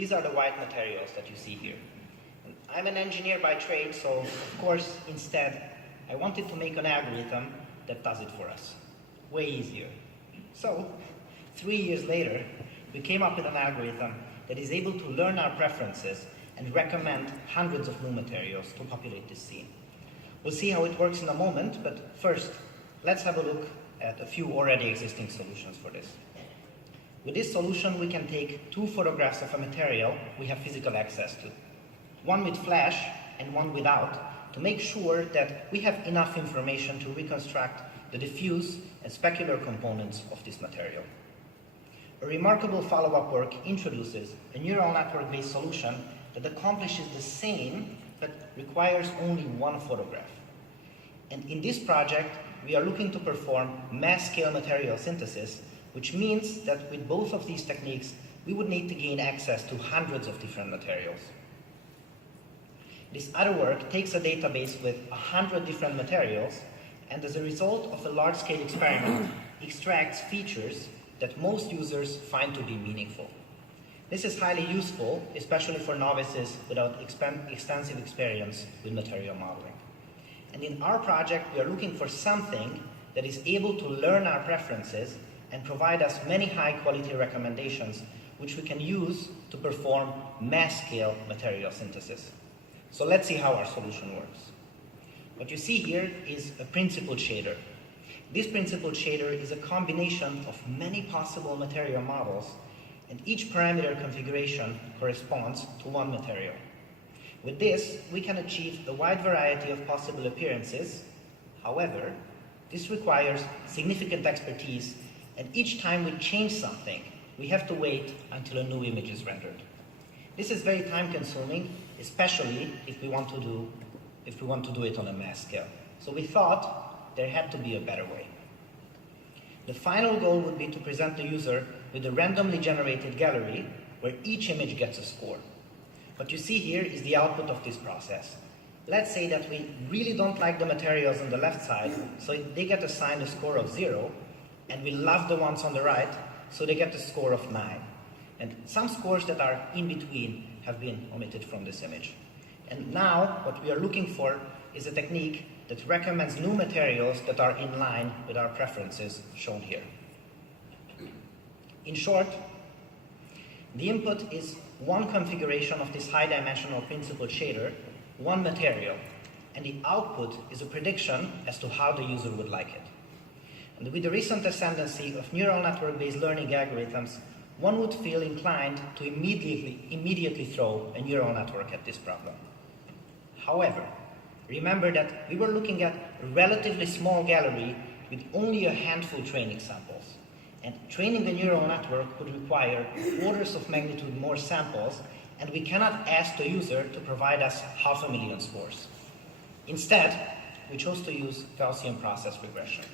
These are the white materials that you see here. And I'm an engineer by trade, so of course, instead, I wanted to make an algorithm that does it for us. Way easier. So, 3 years later, we came up with an algorithm that is able to learn our preferences and recommend hundreds of new materials to populate this scene. We'll see how it works in a moment, but first, let's have a look at a few already existing solutions for this. With this solution, we can take 2 photographs of a material we have physical access to, one with flash and one without, to make sure that we have enough information to reconstruct the diffuse and specular components of this material. A remarkable follow-up work introduces a neural network-based solution that accomplishes the same but requires only 1 photograph. And in this project, we are looking to perform mass-scale material synthesis, which means that with both of these techniques, we would need to gain access to hundreds of different materials. This other work takes a database with 100 different materials, and as a result of a large-scale experiment, extracts features that most users find to be meaningful. This is highly useful, especially for novices without extensive experience with material modeling. And in our project, we are looking for something that is able to learn our preferences and provide us many high-quality recommendations which we can use to perform mass-scale material synthesis. So let's see how our solution works. What you see here is a principled shader. This principled shader is a combination of many possible material models, and each parameter configuration corresponds to one material. With this, we can achieve a wide variety of possible appearances. However, this requires significant expertise, and each time we change something, we have to wait until a new image is rendered. This is very time-consuming, especially if we want to do it on a mass scale. So we thought there had to be a better way. The final goal would be to present the user with a randomly generated gallery where each image gets a score. What you see here is the output of this process. Let's say that we really don't like the materials on the left side, so they get assigned a score of 0, and we love the ones on the right, so they get a score of 9. And some scores that are in between have been omitted from this image. And now, what we are looking for is a technique that recommends new materials that are in line with our preferences, shown here. In short, the input is one configuration of this high-dimensional principled shader, one material, and the output is a prediction as to how the user would like it. And with the recent ascendancy of neural network-based learning algorithms, one would feel inclined to immediately throw a neural network at this problem. However, remember that we were looking at a relatively small gallery with only a handful training samples. And training a neural network would require orders of magnitude more samples, and we cannot ask the user to provide us 500,000 scores. Instead, we chose to use Gaussian process regression.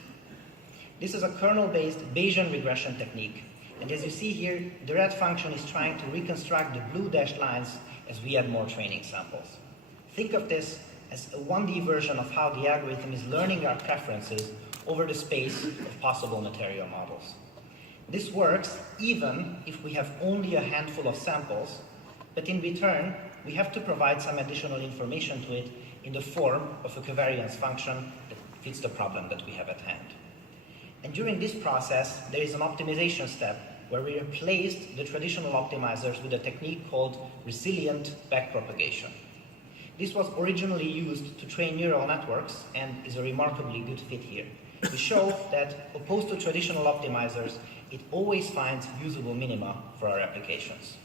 This is a kernel-based Bayesian regression technique, and as you see here, the red function is trying to reconstruct the blue dashed lines as we add more training samples. Think of this as a 1D version of how the algorithm is learning our preferences over the space of possible material models. This works even if we have only a handful of samples, but in return, we have to provide some additional information to it in the form of a covariance function that fits the problem that we have at hand. And during this process, there is an optimization step where we replaced the traditional optimizers with a technique called resilient backpropagation. This was originally used to train neural networks and is a remarkably good fit here. We show that, opposed to traditional optimizers, it always finds usable minima for our applications.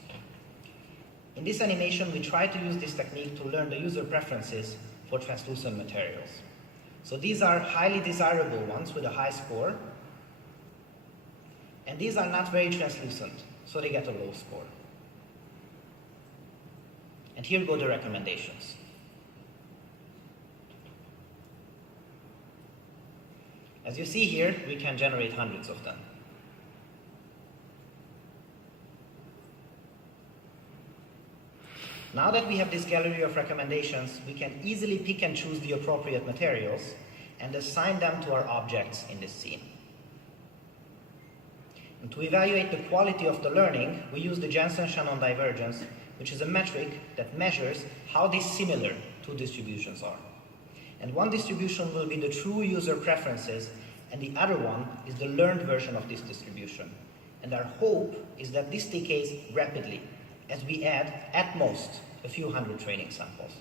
In this animation, we try to use this technique to learn the user preferences for translucent materials. So these are highly desirable ones with a high score, and these are not very translucent, so they get a low score. And here go the recommendations. As you see here, we can generate hundreds of them. Now that we have this gallery of recommendations, we can easily pick and choose the appropriate materials and assign them to our objects in this scene. And to evaluate the quality of the learning, we use the Jensen-Shannon divergence, which is a metric that measures how dissimilar two distributions are. And one distribution will be the true user preferences, and the other one is the learned version of this distribution. And our hope is that this decays rapidly as we add, at most, a few hundred training samples.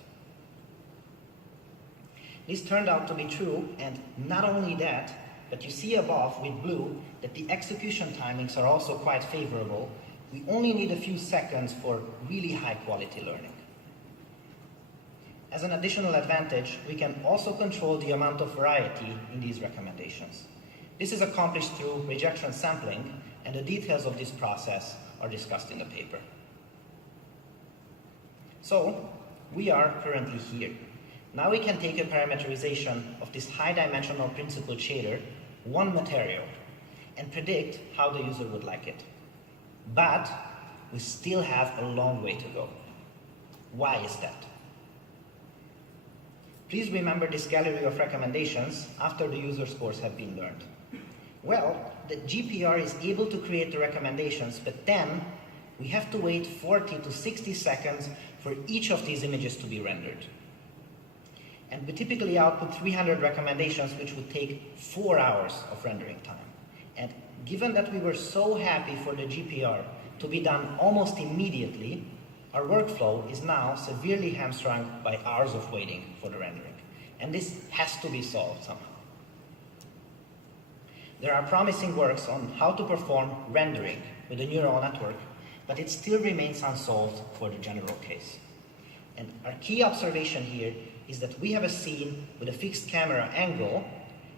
This turned out to be true, and not only that, but you see above with blue that the execution timings are also quite favorable. We only need a few seconds for really high quality learning. As an additional advantage, we can also control the amount of variety in these recommendations. This is accomplished through rejection sampling, and the details of this process are discussed in the paper. So, we are currently here. Now we can take a parameterization of this high-dimensional principled shader, one material, and predict how the user would like it. But we still have a long way to go. Why is that? Please remember this gallery of recommendations after the user scores have been learned. Well, the GPR is able to create the recommendations, but then we have to wait 40 to 60 seconds for each of these images to be rendered. And we typically output 300 recommendations, which would take 4 hours of rendering time. And given that we were so happy for the GPR to be done almost immediately, our workflow is now severely hamstrung by hours of waiting for the rendering. And this has to be solved somehow. There are promising works on how to perform rendering with a neural network, but it still remains unsolved for the general case. And our key observation here is that we have a scene with a fixed camera angle,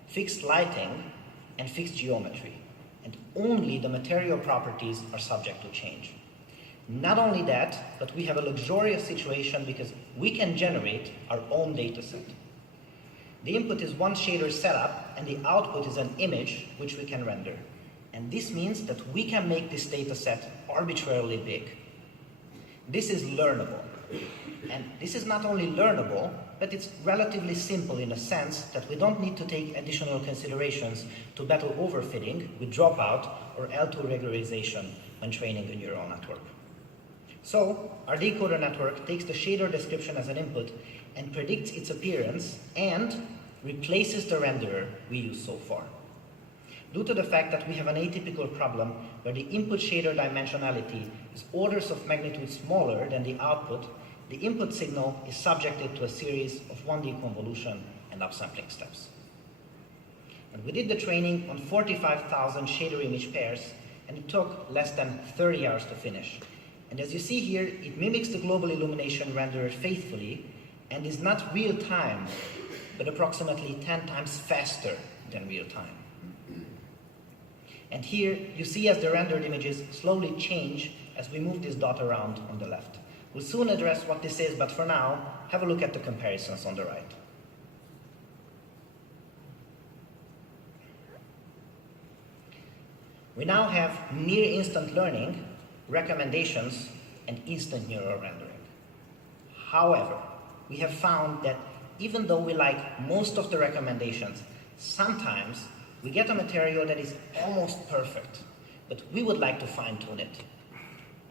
fixed lighting, and fixed geometry. And only the material properties are subject to change. Not only that, but we have a luxurious situation because we can generate our own dataset. The input is one shader setup, and the output is an image which we can render. And this means that we can make this dataset arbitrarily big. This is learnable. And this is not only learnable, but it's relatively simple in a sense that we don't need to take additional considerations to battle overfitting with dropout or L2 regularization when training a neural network. So, our decoder network takes the shader description as an input and predicts its appearance and replaces the renderer we used so far. Due to the fact that we have an atypical problem where the input shader dimensionality is orders of magnitude smaller than the output, the input signal is subjected to a series of 1D convolution and upsampling steps. And we did the training on 45,000 shader image pairs, and it took less than 30 hours to finish. And as you see here, it mimics the global illumination renderer faithfully and is not real time, but approximately 10 times faster than real time. And here you see as the rendered images slowly change as we move this dot around on the left. We'll soon address what this is, but for now, have a look at the comparisons on the right. We now have near instant learning, recommendations, and instant neural rendering. However, we have found that even though we like most of the recommendations, sometimes we get a material that is almost perfect, but we would like to fine-tune it.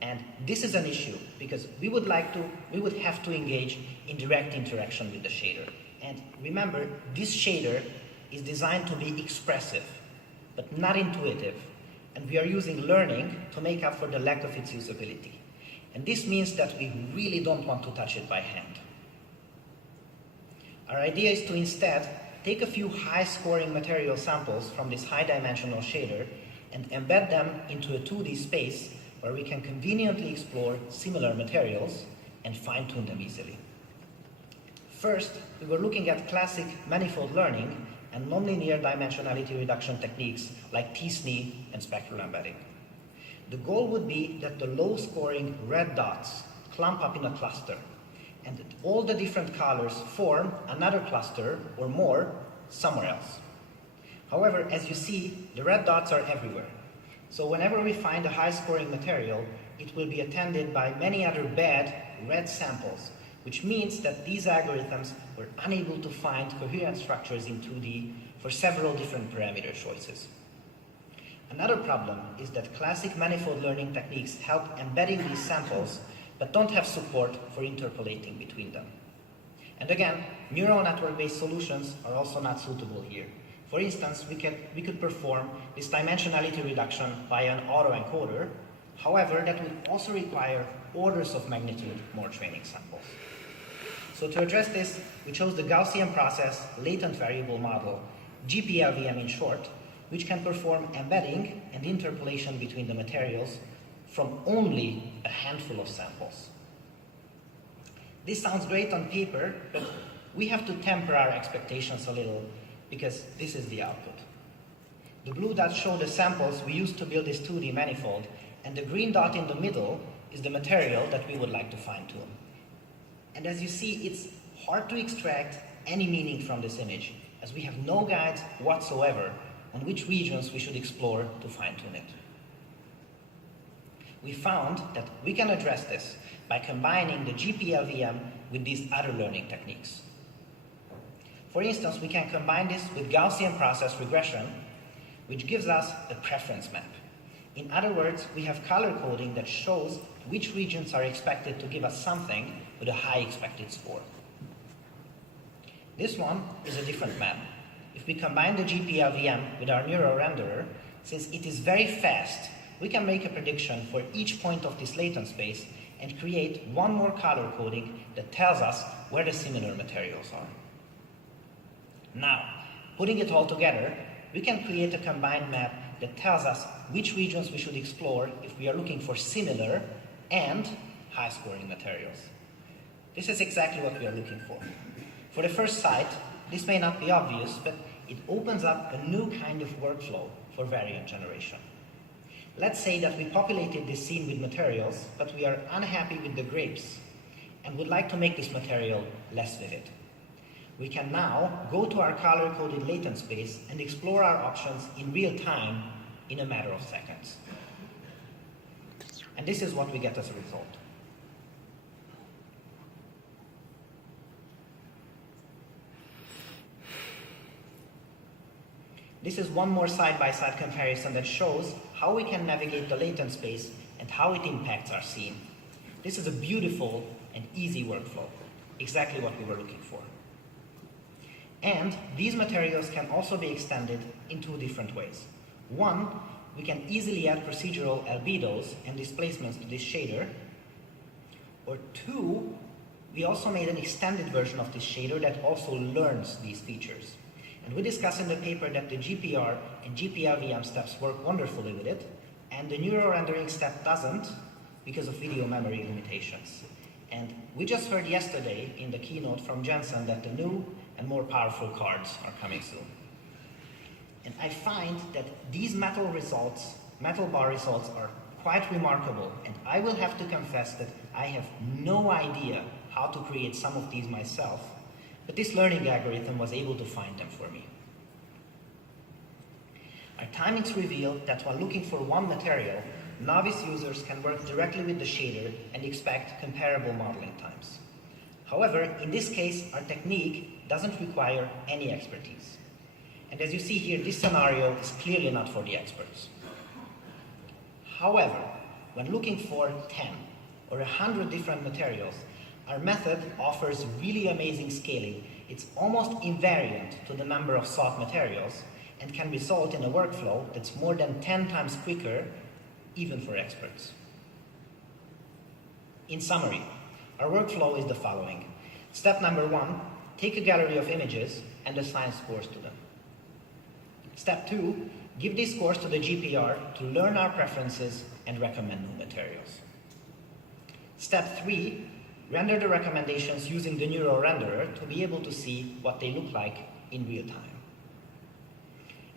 And this is an issue because we would have to engage in direct interaction with the shader. And remember, this shader is designed to be expressive, but not intuitive. And we are using learning to make up for the lack of its usability. And this means that we really don't want to touch it by hand. Our idea is to instead take a few high-scoring material samples from this high-dimensional shader and embed them into a 2D space where we can conveniently explore similar materials and fine-tune them easily. First, we were looking at classic manifold learning and nonlinear dimensionality reduction techniques like t-SNE and spectral embedding. The goal would be that the low-scoring red dots clump up in a cluster, and that all the different colors form another cluster or more somewhere else. However, as you see, the red dots are everywhere. So whenever we find a high-scoring material, it will be attended by many other bad red samples, which means that these algorithms were unable to find coherent structures in 2D for several different parameter choices. Another problem is that classic manifold learning techniques help embedding these samples, but don't have support for interpolating between them. And again, neural network-based solutions are also not suitable here. For instance, we could perform this dimensionality reduction by an autoencoder. However, that would also require orders of magnitude more training samples. So to address this, we chose the Gaussian process latent variable model, GPLVM in short, which can perform embedding and interpolation between the materials from only a handful of samples. This sounds great on paper, but we have to temper our expectations a little because this is the output. The blue dots show the samples we used to build this 2D manifold, and the green dot in the middle is the material that we would like to fine-tune. And as you see, it's hard to extract any meaning from this image, as we have no guide whatsoever on which regions we should explore to fine-tune it. We found that we can address this by combining the GPLVM with these other learning techniques. For instance, we can combine this with Gaussian process regression, which gives us a preference map. In other words, we have color coding that shows which regions are expected to give us something with a high expected score. This one is a different map. If we combine the GPLVM with our neural renderer, since it is very fast, we can make a prediction for each point of this latent space and create one more color coding that tells us where the similar materials are. Now, putting it all together, we can create a combined map that tells us which regions we should explore if we are looking for similar and high-scoring materials. This is exactly what we are looking for. For the first sight, this may not be obvious, but it opens up a new kind of workflow for variant generation. Let's say that we populated this scene with materials, but we are unhappy with the grapes and would like to make this material less vivid. We can now go to our color-coded latent space and explore our options in real time in a matter of seconds. And this is what we get as a result. This is one more side-by-side comparison that shows how we can navigate the latent space and how it impacts our scene. This is a beautiful and easy workflow, exactly what we were looking for. And these materials can also be extended in two different ways. One, we can easily add procedural albedos and displacements to this shader. Or two, we also made an extended version of this shader that also learns these features. And we discuss in the paper that the GPR and GPLVM steps work wonderfully with it, and the neural rendering step doesn't because of video memory limitations. And we just heard yesterday in the keynote from Jensen that the new and more powerful cards are coming soon. And I find that these metal bar results are quite remarkable, and I will have to confess that I have no idea how to create some of these myself, but this learning algorithm was able to find them for me. Our timings reveal that while looking for one material, novice users can work directly with the shader and expect comparable modeling times. However, in this case, our technique doesn't require any expertise. And as you see here, this scenario is clearly not for the experts. However, when looking for 10 or 100 different materials, our method offers really amazing scaling. It's almost invariant to the number of sought materials and can result in a workflow that's more than 10 times quicker, even for experts. In summary, our workflow is the following. Step number 1, take a gallery of images and assign scores to them. Step 2, give these scores to the GPR to learn our preferences and recommend new materials. Step 3, render the recommendations using the neural renderer to be able to see what they look like in real time.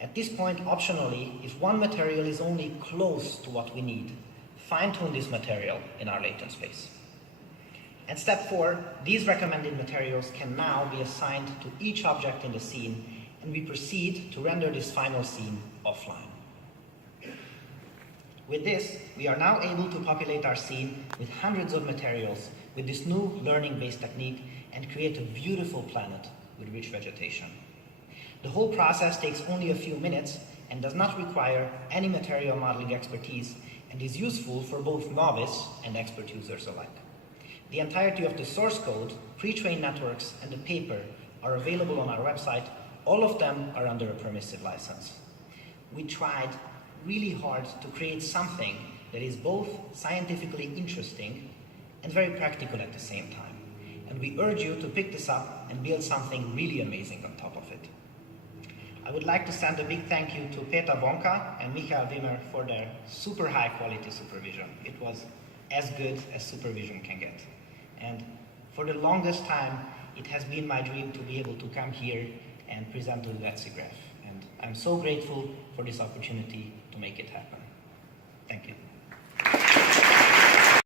At this point, optionally, if one material is only close to what we need, fine-tune this material in our latent space. And step 4, these recommended materials can now be assigned to each object in the scene, and we proceed to render this final scene offline. With this, we are now able to populate our scene with hundreds of materials with this new learning-based technique and create a beautiful planet with rich vegetation. The whole process takes only a few minutes and does not require any material modeling expertise and is useful for both novice and expert users alike. The entirety of the source code, pre-trained networks, and the paper are available on our website. All of them are under a permissive license. We tried really hard to create something that is both scientifically interesting and very practical at the same time. And we urge you to pick this up and build something really amazing on top of it. I would like to send a big thank you to Peter Wonka and Michael Wimmer for their super high quality supervision. It was as good as supervision can get. And for the longest time, it has been my dream to be able to come here and present to you at SIGGRAPH. And I'm so grateful for this opportunity to make it happen. Thank you.